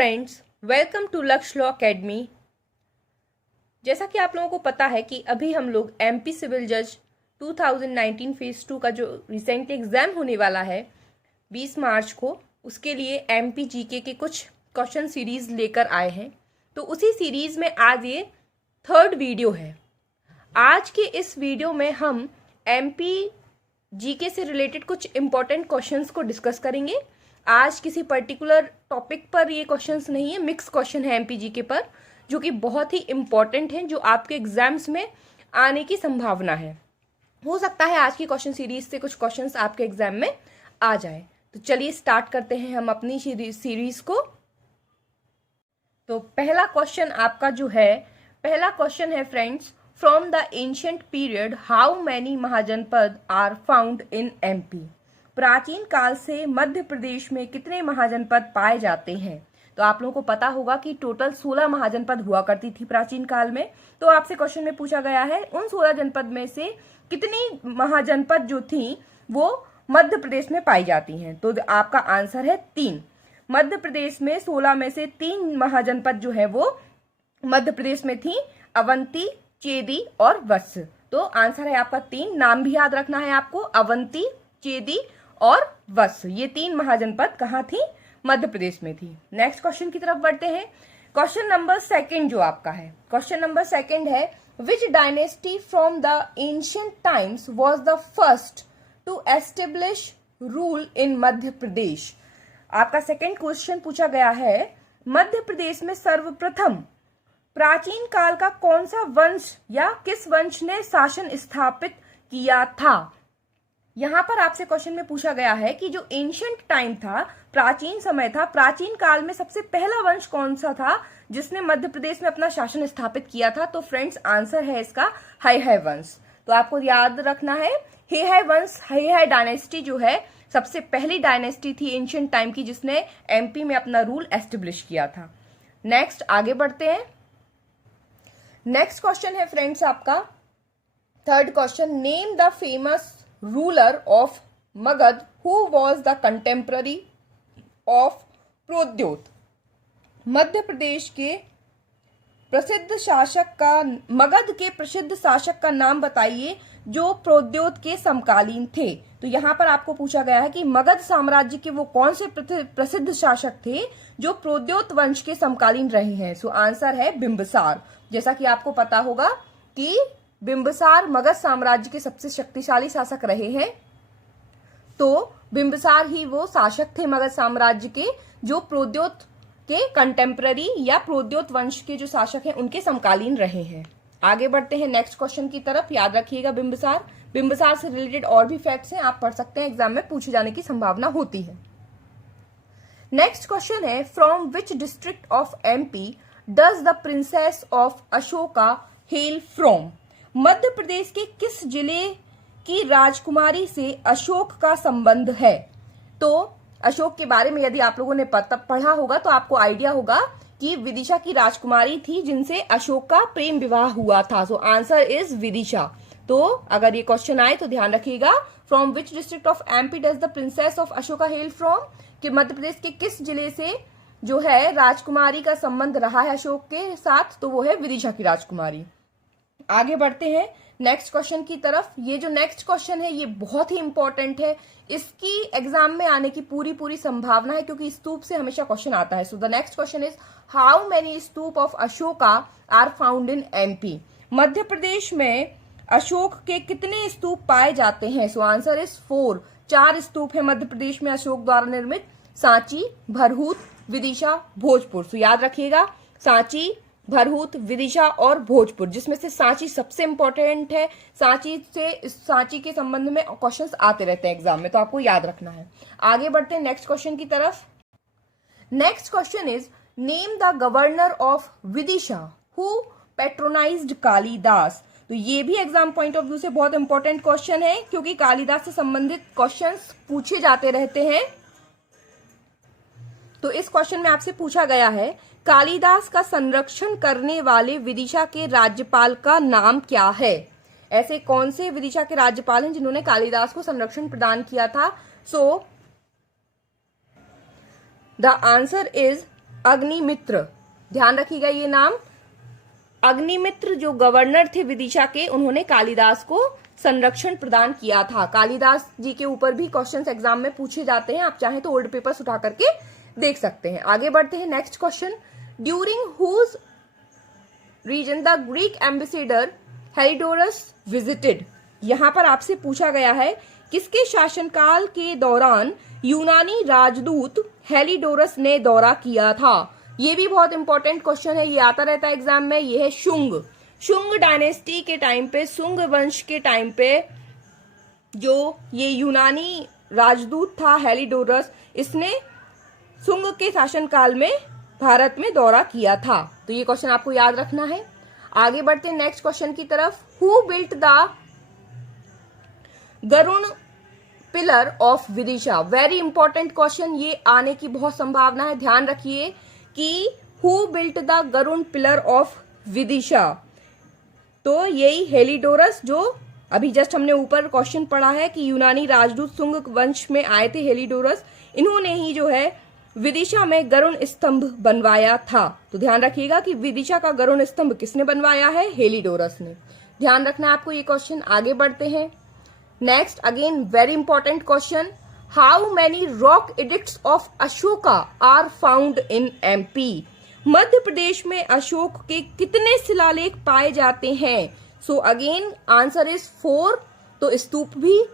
Friends, welcome to लक्ष्य law academy. जैसा कि आप लोगों को पता है कि अभी हम लोग एमपी सिविल जज 2019 फेज 2 का जो रिसेंटली एग्जाम होने वाला है 20 मार्च को, उसके लिए एमपी जीके के कुछ क्वेश्चन सीरीज लेकर आए हैं। तो उसी सीरीज में आज ये थर्ड वीडियो है। आज के इस वीडियो में हम एमपी जीके से रिलेटेड कुछ इंपॉर्टेंट क्वेश्चंस को डिस्कस करेंगे। आज किसी पर्टिकुलर टॉपिक पर ये क्वेश्चंस नहीं है, मिक्स क्वेश्चन है एमपी जीके पर, जो कि बहुत ही इंपॉर्टेंट हैं, जो आपके एग्जाम्स में आने की संभावना है। हो सकता है आज की क्वेश्चन सीरीज से कुछ क्वेश्चंस आपके एग्जाम में आ जाए। तो चलिए स्टार्ट करते हैं हम अपनी सीरीज को। तो पहला क्वेश्चन आपका जो है, पहला क्वेश्चन है friends, from the ancient period how many Mahajanapada are found in MP. प्राचीन काल से मध्य प्रदेश में कितने महाजनपद पाए जाते हैं। तो आप लोगों को पता होगा कि टोटल 16 महाजनपद हुआ करती थी प्राचीन काल में। तो आपसे क्वेश्चन में पूछा गया है उन 16 जनपद में से कितनी महाजनपद जो थी वो मध्य प्रदेश में पाई जाती हैं। तो आपका आंसर है 3। मध्य प्रदेश में 16 में से 3 महाजनपद जो है वो मध्य प्रदेश में थी, अवंती, चेदी और वत्स। तो आंसर है आपका 3। नाम भी याद रखना है आपको, अवंती, चेदी और वत्स, ये 3 महाजनपद कहाँ थी? मध्य प्रदेश में थी। नेक्स्ट क्वेश्चन की तरफ बढ़ते हैं। क्वेश्चन नंबर 2 जो आपका है, क्वेश्चन नंबर 2 है, which dynasty from the ancient times was the first to establish rule in Madhya Pradesh. आपका सेकंड क्वेश्चन पूछा गया है, मध्य प्रदेश में सर्वप्रथम प्राचीन काल का कौन सा वंश या किस वंश ने शासन स्थापित किया था। यहां पर आपसे क्वेश्चन में पूछा गया है कि जो एंशिएंट टाइम था, प्राचीन समय था, प्राचीन काल में सबसे पहला वंश कौन सा था जिसने मध्य प्रदेश में अपना शासन स्थापित किया था। तो फ्रेंड्स आंसर है इसका हैहय वंश। तो आपको याद रखना है हैहय वंश, हैहय डायनेस्टी जो है सबसे पहली डायनेस्टी थी एंशिएंट टाइम की जिसने एमपी में अपना रूल एस्टेब्लिश किया था। नेक्स्ट आगे बढ़ते हैं। नेक्स्ट क्वेश्चन है फ्रेंड्स आपका third question, name the famous ruler of Magadh who was the contemporary of Pradyota. Madhya Pradesh के प्रसिद्ध शासक का, मगध के प्रसिद्ध शासक का नाम बताइए जो प्रोद्योत के समकालीन थे। तो यहां पर आपको पूछा गया है कि मगध साम्राज्य के वो कौन से प्रसिद्ध शासक थे जो प्रोद्योत वंश के समकालीन रहे हैं। सो आंसर है बिंबिसार। जैसा कि आपको पता होगा कि बिंबिसार मगध साम्राज्य के सबसे शक्तिशाली शासक रहे हैं। तो बिंबिसार ही वो शासक थे मगध साम्राज्य के जो प्रोद्योत के कंटेम्प्ररी या प्रोद्योत वंश के जो शासक हैं उनके समकालीन रहे हैं। आगे बढ़ते हैं नेक्स्ट क्वेश्चन की तरफ। याद रखिएगा बिंबिसार से रिलेटेड और भी फैक्ट्स हैं, आप पढ़ सकते हैं, एग्जाम में पूछे जाने की संभावना होती है। नेक्स्ट क्वेश्चन है, from which district of MP does the princess of Ashoka hail from. Madhya Pradesh के किस जिले की राजकुमारी से अशोक का संबंध है। तो अशोक के बारे में यदि आप लोगों ने पढ़ा होगा तो आपको आइडिया होगा कि विदिशा की राजकुमारी थी जिनसे अशोक का प्रेम विवाह हुआ था। So answer is Vidisha. तो अगर ये क्वेश्चन आए तो ध्यान रखिएगा, from which district of MP does the princess of Ashoka hail from, कि मध्य प्रदेश के किस जिले से जो है राजकुमारी का संबंध रहा है अशोक के साथ, तो वो है विदिशा की राजकुमारी। आगे बढ़ते हैं नेक्स्ट क्वेश्चन की तरफ। ये जो नेक्स्ट क्वेश्चन है ये बहुत ही इंपॉर्टेंट है, इसकी एग्जाम में आने की पूरी संभावना है क्योंकि स्तूप से हमेशा क्वेश्चन आता है। So the next question is, how many stupa of Ashoka are found in MP. Madhya Pradesh में अशोक के कितने स्तूप पाए जाते हैं। So answer is 4। 4 स्तूप है मध्य प्रदेश में अशोक द्वारा निर्मित, सांची, भरहूत, विदिशा, भोजपुर। सो याद रखिएगा सांची, भरहूत, विदिशा और भोजपुर, जिसमें से सांची सबसे इंपॉर्टेंट है। सांची के संबंध में क्वेश्चंस आते रहते हैं एग्जाम में, तो आपको याद रखना है। आगे बढ़ते हैं नेक्स्ट क्वेश्चन की तरफ। Next question is, name the governor of Vidisha who patronised Kalidas. तो ये भी एग्जाम पॉइंट ऑफ व्यू से बहुत इंपॉर्टेंट क्वेश्चन है क्योंकि कालिदास से संबंधित क्वेश्चंस पूछे जाते रहते हैं। तो इस क्वेश्चन में आपसे पूछा गया है, कालिदास का संरक्षण करने वाले विदिशा के राज्यपाल का नाम क्या है। ऐसे कौन से विदिशा के राज्यपाल हैं जिन्होंने कालिदास को संरक्षण प्रदान किया था। So the answer is Agnimitra, ध्यान रखिएगा ये नाम। अग्निमित्र जो गवर्नर थे विदिशा के, उन्होंने कालिदास को संरक्षण प्रदान किया था। कालिदास जी के ऊपर भी क्वेश्चंस एग्जाम में पूछे जाते हैं, आप चाहें तो ओल्ड पेपर्स उठा करके देख सकते हैं। आगे बढ़ते हैं, next question, during whose region the Greek ambassador Heliodorus visited. यहां पर आपसे पूछा गया है किसके शासनकाल के दौरान यूनानी राजदूत हेलिडोरस ने दौरा किया था। ये भी बहुत इंपॉर्टेंट क्वेश्चन है, ये आता रहता है एग्जाम में। ये है शुंग डायनेस्टी के टाइम पे, शुंग वंश के टाइम पे जो ये यूनानी राजदूत था हेलिडोरस, इसने शुंग के शासनकाल में भारत में दौरा किया था। तो ये क्वेश्चन आपको याद रखना है। आगे बढ़ते हैं नेक्स्ट क्वेश्चन की तरफ। Who built the Garuda pillar of Vidisha. Very important question, ये आने की बहुत संभावना है, ध्यान रखिए कि who built the Garuda pillar of Vidisha. तो यही हेलिडोरस, जो अभी जस्ट हमने ऊपर क्वेश्चन पढ़ा है कि यूनानी राजदूत शुंग वंश में आए थे हेलिडोरस, इन्होंने ही जो है विदिशा में गरुण स्तंभ बनवाया था। तो ध्यान रखिएगा कि विदिशा का गरुण स्तंभ किसने बनवाया है, हेलिडोरस ने। ध्यान रखना है आपको ये क्वेश्चन। आगे बढ़ते हैं next, again very important question, how many rock edicts of Ashoka are found in MP. Madhya Pradesh में अशोक के कितने शिलालेख पाए जाते हैं। So again answer is 4। तो स्तूप भी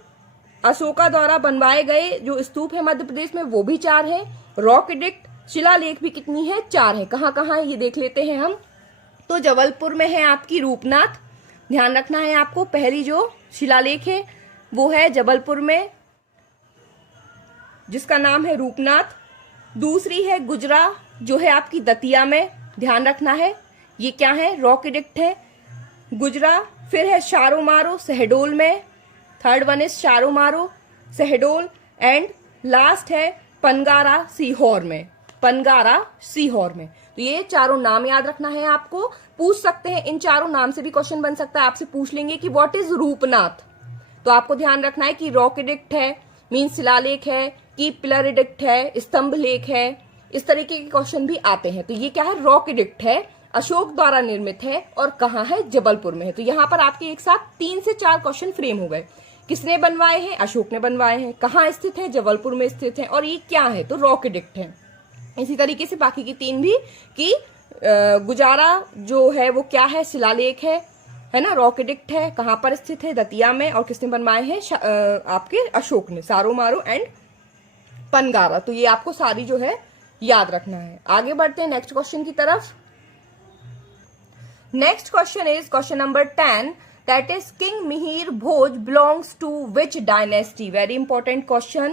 अशोका द्वारा बनवाए गए जो स्तूप है मध्य प्रदेश में वो भी 4 है। रॉक एडिक्ट शिलालेख भी कितनी है, 4 है। कहाँ कहाँ है ये देख लेते हैं हम। तो जबलपुर में है आपकी रूपनाथ, ध्यान रखना है आपको। पहली जो शिलालेख है वो है जबलपुर में, जिसका नाम है रूपनाथ। दूसरी है गुजरा, जो है आपकी दतिया में, ध्यान रखना है। ये क्या है, रॉक एडिक्ट है गुजरा। फिर है शारोमारो शहडोल में, थर्ड वन इज शारोमारो शहडोल। एंड लास्ट है पनगारा सीहोर में, पनगारा सीहोर में। तो ये चारों नाम याद रखना है आपको। पूछ सकते हैं, इन चारों नाम से भी क्वेश्चन बन सकता है। आपसे पूछ लेंगे कि व्हाट इज रूपनाथ, तो आपको ध्यान रखना है कि रॉक एडिक्ट है, मीन शिलालेख है, कि पिलर एडिक्ट है, स्तंभ लेख है। इस तरीके के क्वेश्चन भी आते हैं। तो ये क्या है, रॉक एडिक्ट है, अशोक द्वारा निर्मित है और कहाँ है, जबलपुर में है। तो यहाँ पर आपके एक साथ 3 से 4 क्वेश्चन फ्रेम हो गए। किसने बनवाए हैं, अशोक ने बनवाए हैं। कहाँ स्थित है, जबलपुर में स्थित है। और ये क्या है, तो रॉक एडिक्ट है। इसी तरीके से बाकी की 3 भी कि गुजारा जो है वो क्या है, शिलालेख है ना, रॉक एडिक्ट है, कहाँ पर स्थित है, दतिया में। और किसने बनवाए हैं, आपके अशोक ने, सारोमारो एंड पनगारा। तो ये आपको सारी जो है याद रखना है। आगे बढ़ते हैं नेक्स्ट क्वेश्चन की तरफ। Next question is question number 10, that is king Mihir Bhoj belongs to which dynasty. Very important question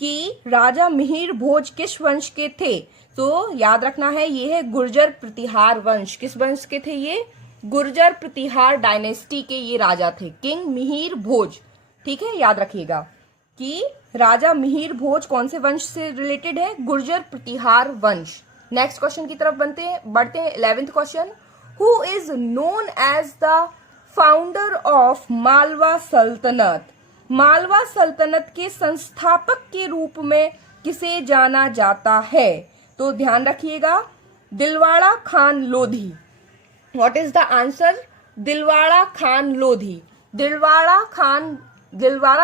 कि राजा मिहिर भोज किस वंश के थे। तो याद रखना है ये है गुर्जर प्रतिहार वंश। किस वंश के थे ये, गुर्जर प्रतिहार डायनेस्टी के ये राजा थे, किंग मिहिर भोज। ठीक है, याद रखिएगा कि राजा मिहिर भोज कौन से वंश से रिलेटेड है, गुर्जर प्रतिहार वंश। नेक्स्ट क्वेश्चन की तरफ बढ़ते हैं 11th question, who is known as the founder of Malwa सल्तनत। मालवा सल्तनत के संस्थापक के रूप में किसे जाना जाता है। तो ध्यान रखिएगा, Dilwara Khan Lodhi. What is the answer, Dilwara Khan Lodhi. Dilwara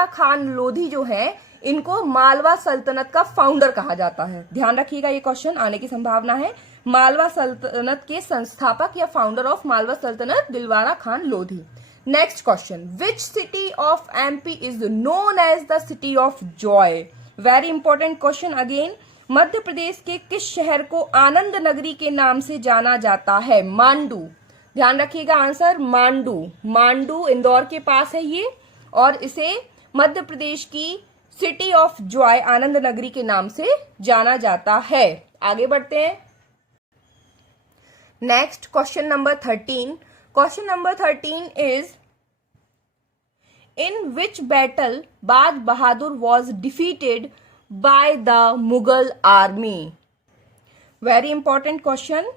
Khan Lodhi जो है, इनको मालवा सल्तनत का फाउंडर कहा जाता है। ध्यान रखिएगा, ये क्वेश्चन आने की संभावना है। मालवा सल्तनत के संस्थापक या founder of Malwa sultanate Dilwara Khan Lodhi. Next question, which city of MP is known as the city of joy. Very important question again. Madhya Pradesh के किस शहर को आनंद नगरी के नाम से जाना जाता है, मांडू। ध्यान रखिएगा आंसर, मांडू। मांडू इंदौर के पास है ये, और इसे मध्य प्रदेश की सिटी ऑफ जॉय, आनंद नगरी के नाम से जाना जाता है। आगे बढ़ते हैं next question number 13। Question number 13 is, in which battle Baz Bahadur was defeated by the Mughal army. Very important question,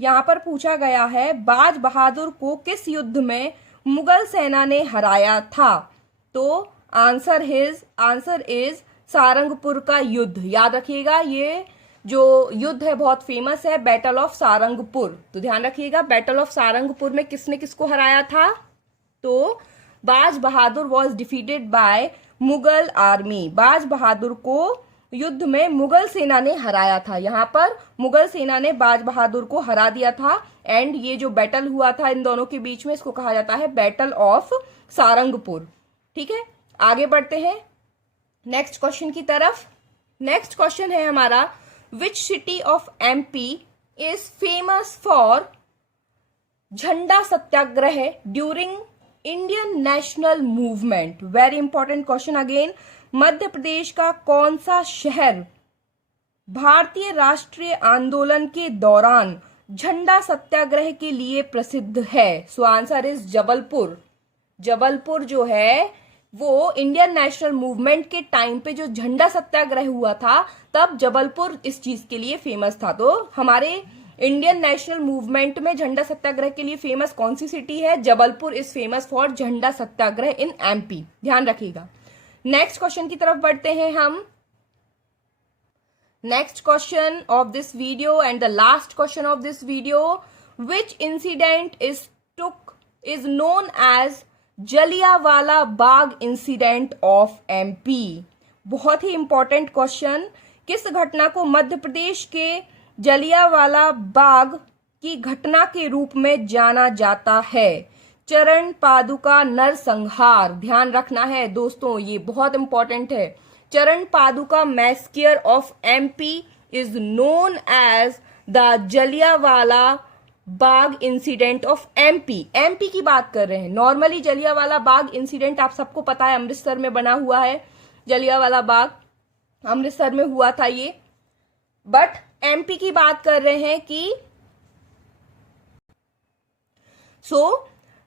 यहां पर पूछा गया है बाज बहादुर को किस युद्ध में मुगल सेना ने हराया था। तो आंसर इज सारंगपुर का युद्ध। याद रखिएगा, ये जो युद्ध है बहुत फेमस है, बैटल ऑफ सारंगपुर। तो ध्यान रखिएगा, बैटल ऑफ सारंगपुर में किसने किसको हराया था? तो Baz Bahadur was defeated by Mughal army. Baz Bahadur को युद्ध में मुगल सेना ने हराया था। यहाँ पर मुगल सेना ने बाज बहादुर को हरा दिया था। एंड ये जो बैटल हुआ था इन दोनों के बीच में, इसको कहा जाता है बैटल ऑफ सारंगपुर। ठीक है, आगे बढ़ते हैं नेक्स्ट क्वेश्चन की तरफ। नेक्स्ट क्वेश्चन है हमारा, which city of MP is famous for Jhanda Satyagraha during Indian national movement? Very important question again. Madhya Pradesh का कौन सा शहर भारतीय राष्ट्रीय आंदोलन के दौरान झंडा सत्याग्रह के लिए प्रसिद्ध है? So answer is Jabalpur. Jabalpur जो है वो इंडियन नेशनल मूवमेंट के टाइम पे जो झंडा सत्याग्रह हुआ था, तब जबलपुर इस चीज के लिए फेमस था। तो हमारे इंडियन नेशनल मूवमेंट में झंडा सत्याग्रह के लिए फेमस कौन सी सिटी है? Jabalpur is famous for Jhanda Satyagraha in MP. ध्यान रखिएगा। नेक्स्ट क्वेश्चन की तरफ बढ़ते हैं हम। Next question of this video and the last question of this video, which incident is known as Jallianwala Bagh incident of MP? बहुत ही इंपॉर्टेंट क्वेश्चन। किस घटना को मध्य प्रदेश के जलियांवाला बाग की घटना के रूप में जाना जाता है? चरण पादुका नरसंहार। ध्यान रखना है दोस्तों, ये बहुत इंपॉर्टेंट है। Charan Paduka massacre of MP is known as the Jallianwala Bagh incident of MP. MP की बात कर रहे हैं। नॉर्मली जलियांवाला बाग इंसिडेंट आप सबको पता है, अमृतसर में बना हुआ है। जलियांवाला बाग अमृतसर में हुआ था ये, बट एमपी की बात कर रहे हैं कि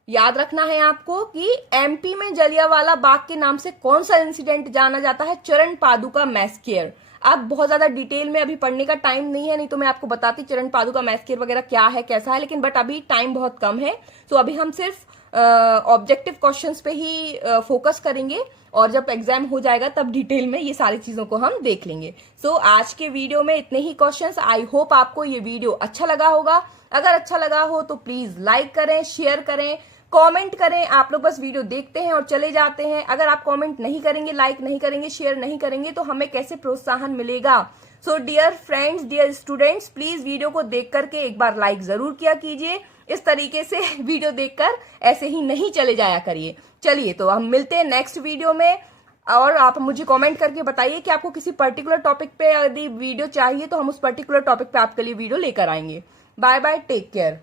याद रखना है आपको कि एमपी में जलियांवाला बाग के नाम से कौन सा इंसिडेंट जाना जाता है? चरण पादुका मैस्कियर। अब बहुत ज्यादा डिटेल में अभी पढ़ने का टाइम नहीं है, नहीं तो मैं आपको बताती चरण पादुका मैस्कियर वगैरह क्या है कैसा है, लेकिन बट अभी टाइम बहुत कम है। तो अभी हम सिर्फ ऑब्जेक्टिव क्वेश्चंस पे ही फोकस करेंगे, और जब एग्जाम हो जाएगा तब डिटेल में ये सारी चीजों को हम देख लेंगे। सो आज के वीडियो में इतने ही क्वेश्चंस। आई होप आपको ये वीडियो अच्छा लगा होगा। अगर अच्छा लगा हो तो प्लीज लाइक करें, शेयर करें, कमेंट करें। आप लोग बस वीडियो देखते हैं और चले जाते हैं। अगर आप कमेंट नहीं करेंगे, लाइक नहीं करेंगे, शेयर नहीं करेंगे तो हमें कैसे प्रोत्साहन मिलेगा? So dear friends, dear students, please video को देख करके एक बार लाइक जरूर किया कीजिए। इस तरीके से वीडियो देखकर ऐसे ही नहीं चले जाया करिए। चलिए, तो हम मिलते हैं नेक्स्ट वीडियो में, और आप मुझे कमेंट करके बताइए कि आपको किसी पर्टिकुलर टॉपिक पे यदि वीडियो चाहिए तो हम उस पर्टिकुलर टॉपिक पे आपके लिए वीडियो लेकर आएंगे। Bye bye, take care.